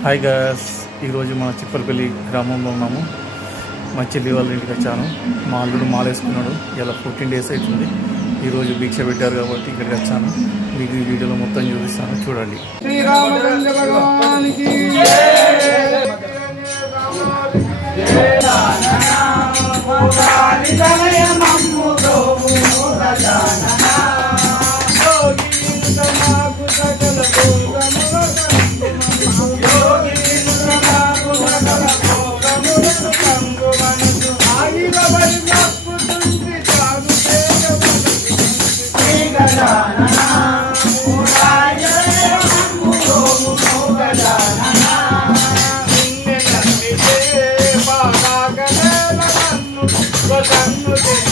Hi gas ఈరోజు మన చిప్పలపల్లి గ్రామంలో ఉన్నాము మా చెల్లి వాళ్ళ ఇంటికి వచ్చాను మా అల్లుడు మాలేసుకున్నాడు ఇలా ఫోర్టీన్ డేస్ అవుతుంది ఈరోజు భిక్ష పెట్టారు కాబట్టి ఇక్కడికి వచ్చాను మీకు ఈ వీడియోలో మొత్తం చూపిస్తాను చూడండి శ్రీరామచంద్ర Thank you.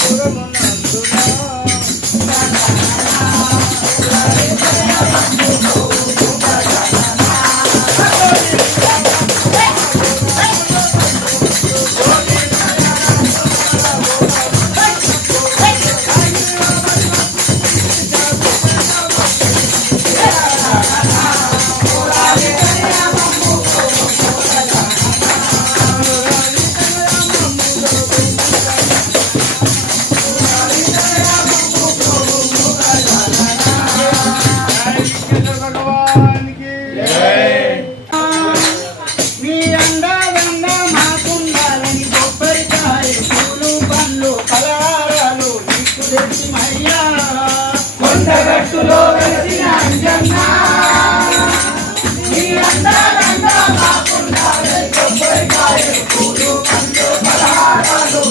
పురమున కొండగట్టులో వెలిసిన అంజన్న మీ అండాదండ మాకుండాలని కొబ్బరికాయలు పూలు పండ్లు పలహారాలు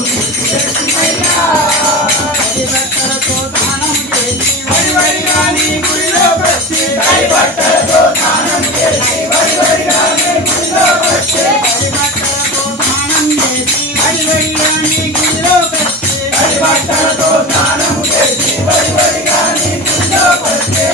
బట్టలతో దానం చేసి వడి వడిగా నీ గుడిలో వచ్చి